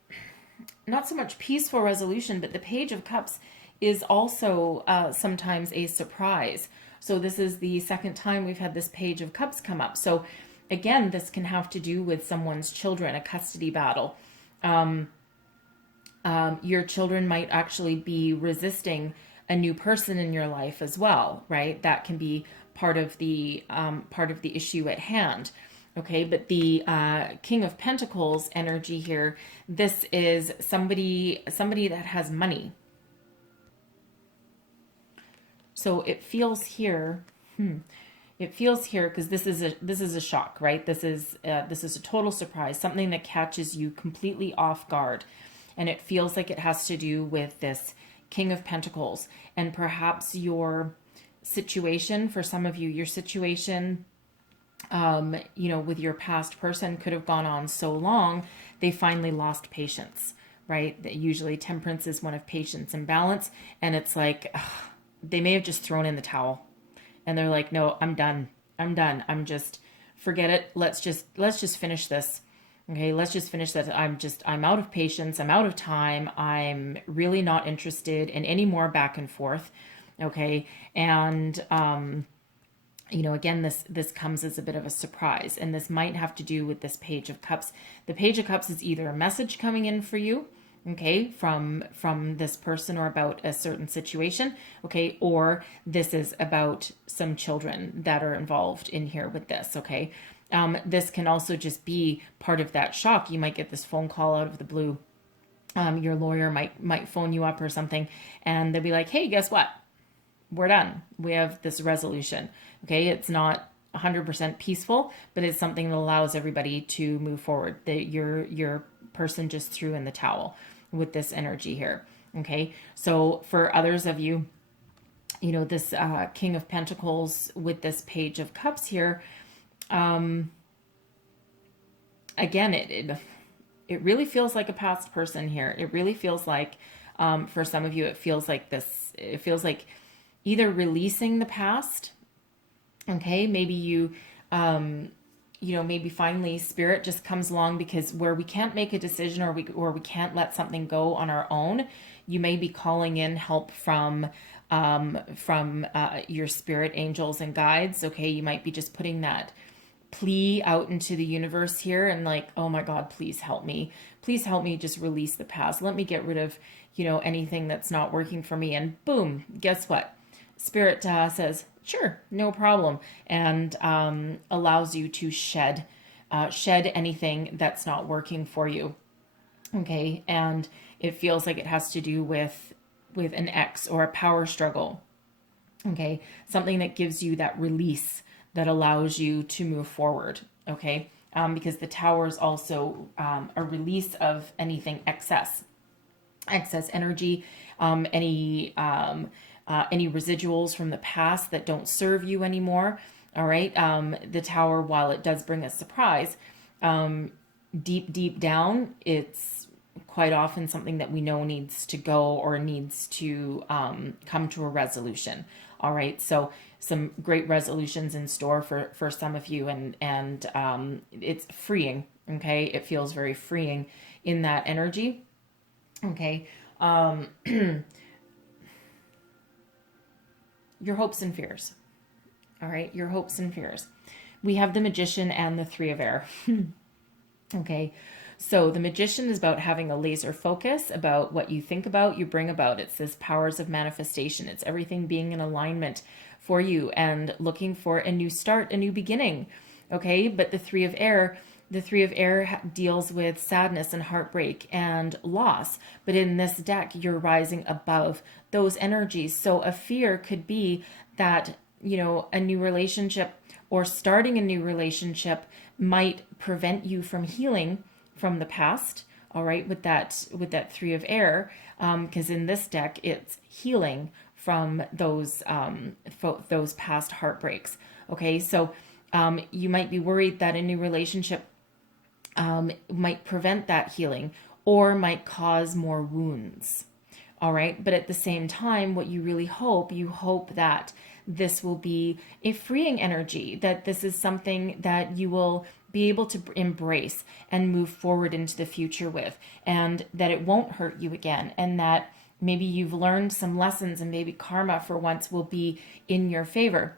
not so much peaceful resolution, but the Page of Cups is also sometimes a surprise. So this is the second time we've had this Page of Cups come up. So again, this can have to do with someone's children, a custody battle. Your children might actually be resisting a new person in your life as well, right? That can be part of the issue at hand. Okay, but the King of Pentacles energy here, this is somebody that has money. So it feels here, it feels here, because this is a shock, right? This is a total surprise, something that catches you completely off guard, and it feels like it has to do with this King of Pentacles, and perhaps your situation. For some of you, your situation, with your past person could have gone on so long, they finally lost patience, right? That usually temperance is one of patience and balance, and it's like they may have just thrown in the towel, and they're like, no, I'm done. I'm just, forget it. Let's just finish this. Okay, let's just finish that. I'm out of patience. I'm out of time. I'm really not interested in any more back and forth. Okay, and again, this comes as a bit of a surprise, and this might have to do with this Page of Cups. The Page of Cups is either a message coming in for you, okay, from this person or about a certain situation, okay, or this is about some children that are involved in here with this, okay. This can also just be part of that shock. You might get this phone call out of the blue. Your lawyer might phone you up or something, and they'll be like, hey, guess what? We're done. We have this resolution. Okay, it's not 100% peaceful, but it's something that allows everybody to move forward. That your person just threw in the towel with this energy here. Okay, so for others of you, this King of Pentacles with this Page of Cups here, again, it really feels like a past person here. It really feels like, for some of you, it feels like this. It feels like either releasing the past. Okay, maybe you, maybe finally Spirit just comes along, because where we can't make a decision, or we can't let something go on our own, you may be calling in help from your spirit angels and guides. Okay, you might be just putting that plea out into the universe here, and like, oh my God, please help me just release the past. Let me get rid of anything that's not working for me. And boom, guess what? Spirit says, sure, no problem, and allows you to shed anything that's not working for you. Okay, and it feels like it has to do with an ex or a power struggle. Okay, something that gives you that release, that allows you to move forward. Okay, because the Tower is also a release of anything excess energy, any residuals from the past that don't serve you anymore. All right, the Tower, while it does bring a surprise, deep down, it's quite often something that we know needs to go, or needs to come to a resolution. All right, so some great resolutions in store for some of you, and it's freeing. Okay, it feels very freeing in that energy. Okay, your hopes and fears. All right, your hopes and fears. We have the Magician and the Three of Air. Okay, so the Magician is about having a laser focus about what you think about, you bring about. It's this powers of manifestation. It's everything being in alignment for you and looking for a new start, a new beginning. Okay, but the Three of Air deals with sadness and heartbreak and loss. But in this deck, you're rising above those energies. So a fear could be that, a new relationship or starting a new relationship might prevent you from healing from the past. All right, with that Three of Air, because in this deck, it's healing from those past heartbreaks. Okay, so you might be worried that a new relationship might prevent that healing, or might cause more wounds. All right, but at the same time, what you really hope, that this will be a freeing energy, that this is something that you will be able to embrace and move forward into the future with, and that it won't hurt you again, and that maybe you've learned some lessons, and maybe karma for once will be in your favor.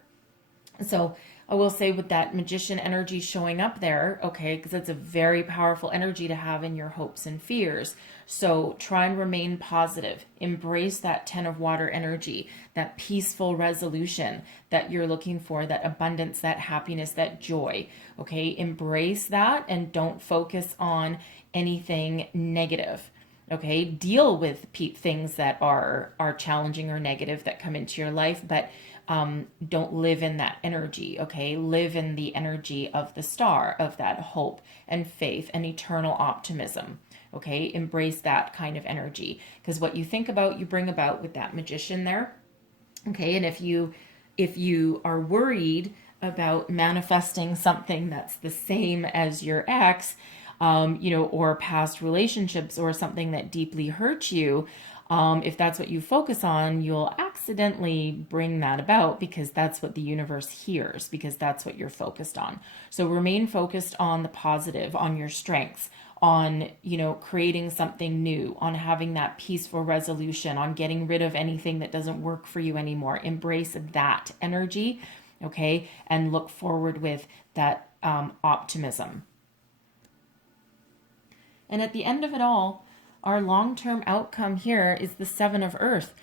So I will say with that magician energy showing up there, okay, because it's a very powerful energy to have in your hopes and fears. So try and remain positive. Embrace that 10 of water energy, that peaceful resolution that you're looking for, that abundance, that happiness, that joy. Okay, embrace that and don't focus on anything negative. Okay, deal with things that are challenging or negative that come into your life, but don't live in that energy. Okay, live in the energy of the star, of that hope and faith and eternal optimism. Okay, embrace that kind of energy, because what you think about, you bring about with that magician there. Okay, and if you are worried about manifesting something that's the same as your ex, or past relationships or something that deeply hurt you, if that's what you focus on, you'll accidentally bring that about, because that's what the universe hears, because that's what you're focused on. So remain focused on the positive, on your strengths, on, creating something new, on having that peaceful resolution, on getting rid of anything that doesn't work for you anymore. Embrace that energy, okay? And look forward with that optimism. And at the end of it all, our long-term outcome here is the Seven of Earth.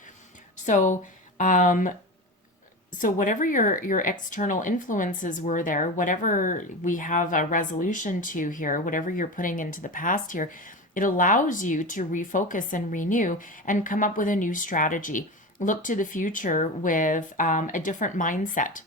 So, so whatever your external influences were there, whatever we have a resolution to here, whatever you're putting into the past here, it allows you to refocus and renew and come up with a new strategy. Look to the future with a different mindset,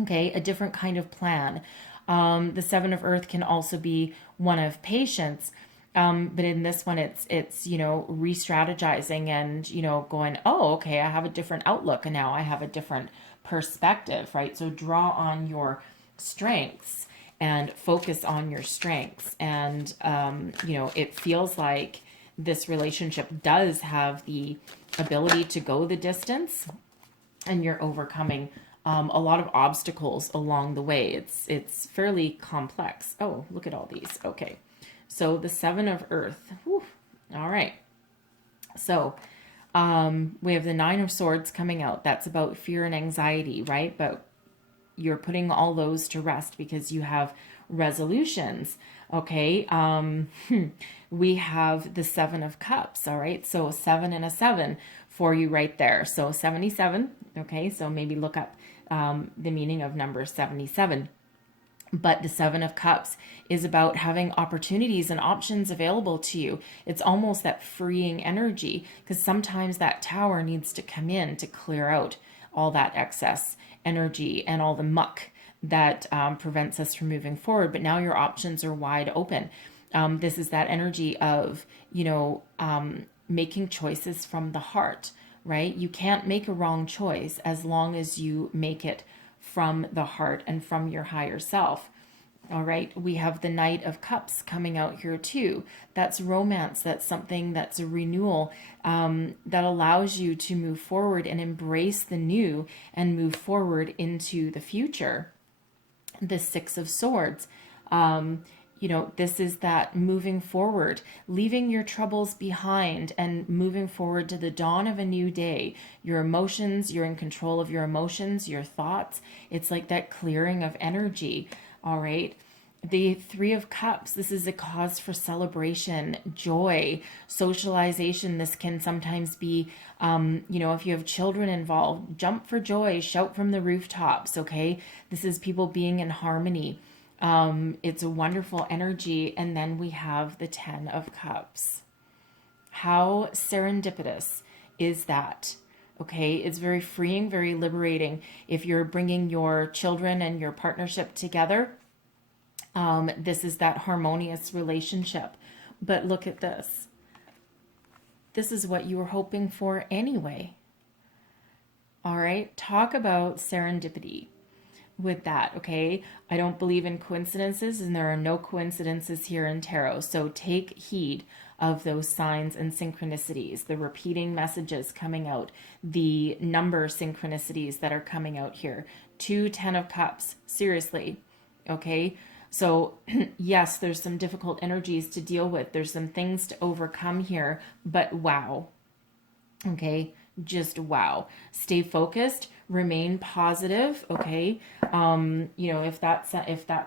okay, a different kind of plan. The Seven of Earth can also be one of patience. But in this one, it's re-strategizing and, going, oh, okay, I have a different outlook and now I have a different perspective, right? So draw on your strengths and focus on your strengths. And, it feels like this relationship does have the ability to go the distance, and you're overcoming a lot of obstacles along the way. It's fairly complex. Oh, look at all these. Okay. So the Seven of Earth. Whew. All right. So we have the Nine of Swords coming out. That's about fear and anxiety, right? But you're putting all those to rest because you have resolutions. Okay. We have the Seven of Cups. All right. So 7 and a 7 for you right there. So 77. Okay. So maybe look up the meaning of number 77. But the Seven of Cups is about having opportunities and options available to you. It's almost that freeing energy, because sometimes that tower needs to come in to clear out all that excess energy and all the muck that prevents us from moving forward. But now your options are wide open. This is that energy of, making choices from the heart, right? You can't make a wrong choice as long as you make it from the heart and from your higher self. All right, we have the Knight of Cups coming out here too. That's romance. That's something that's a renewal that allows you to move forward and embrace the new and move forward into the future. The Six of Swords. This is that moving forward, leaving your troubles behind and moving forward to the dawn of a new day. Your emotions, you're in control of your emotions, your thoughts. It's like that clearing of energy. All right. The Three of Cups, this is a cause for celebration, joy, socialization. This can sometimes be, if you have children involved, jump for joy, shout from the rooftops. Okay. This is people being in harmony. It's a wonderful energy. And then we have the 10 of Cups. How serendipitous is that? Okay, it's very freeing, very liberating. If you're bringing your children and your partnership together, this is that harmonious relationship. But look at this. This is what you were hoping for anyway. All right, talk about serendipity with that, okay? I don't believe in coincidences, and there are no coincidences here in tarot. So take heed of those signs and synchronicities, the repeating messages coming out, the number synchronicities that are coming out here. 2 10 of Cups, seriously, okay? So yes, there's some difficult energies to deal with. There's some things to overcome here, but wow, okay? just wow. Stay focused, remain positive, okay? You know, if that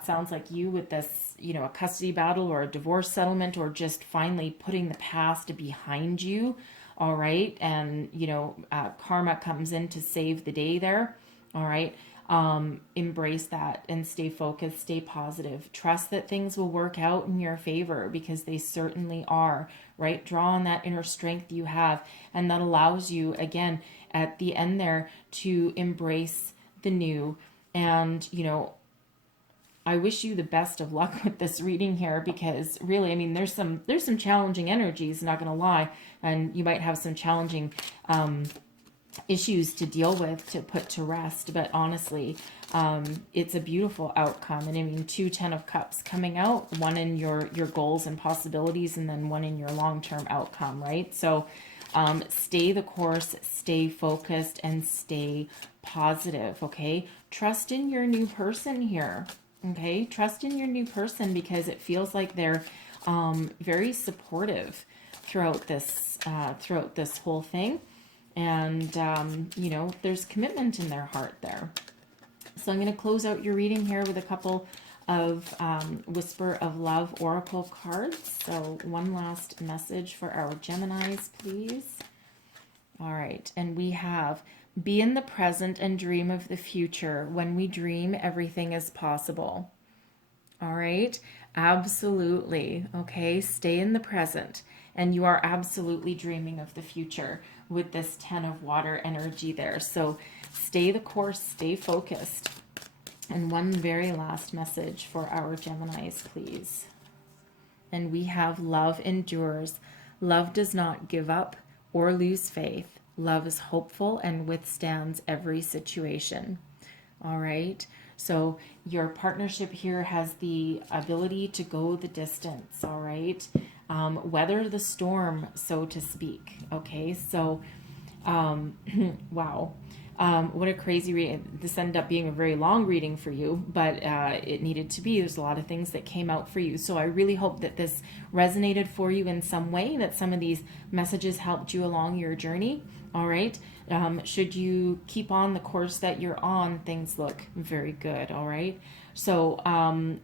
sounds like you with this, you know, a custody battle or a divorce settlement, or just finally putting the past behind you, all right? And, you know, karma comes in to save the day there, all right? Embrace that and stay focused, stay positive. Trust that things will work out in your favor, because they certainly are, right? Draw on that inner strength you have, and that allows you, again, at the end there, to embrace the new. And, you know, I wish you the best of luck with this reading here, because really, I mean, there's some challenging energies, not going to lie, and you might have some challenging issues to deal with, to put to rest. But honestly, it's a beautiful outcome. And I mean, 10 of Cups coming out, one in your goals and possibilities, and then one in your long-term outcome, right? So stay the course, stay focused, and stay positive, okay? Trust in your new person here, okay? Trust in your new person, because it feels like they're very supportive throughout this whole thing. And, you know, there's commitment in their heart there. So I'm going to close out your reading here with a couple of Whisper of Love Oracle cards. So one last message for our Geminis, please. All right. And we have, be in the present and dream of the future. When we dream, everything is possible. All right. Absolutely. Okay. Stay in the present. And you are absolutely dreaming of the future with this 10 of water energy there. So stay the course, stay focused. And one very last message for our Geminis, please. And we have, love endures. Love does not give up or lose faith. Love is hopeful and withstands every situation. All right. So your partnership here has the ability to go the distance. All right. Weather the storm, so to speak. Okay. So, wow. What a crazy reading. This ended up being a very long reading for you, but it needed to be. There's a lot of things that came out for you. So I really hope that this resonated for you in some way, that some of these messages helped you along your journey. All right. Should you keep on the course that you're on, things look very good. All right. So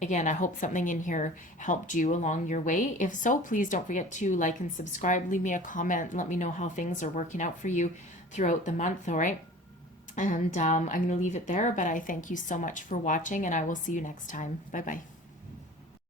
again, I hope something in here helped you along your way. If so, please don't forget to like and subscribe. Leave me a comment. Let me know how things are working out for you throughout the month. All right. And I'm going to leave it there, but I thank you so much for watching, and I will see you next time. Bye-bye.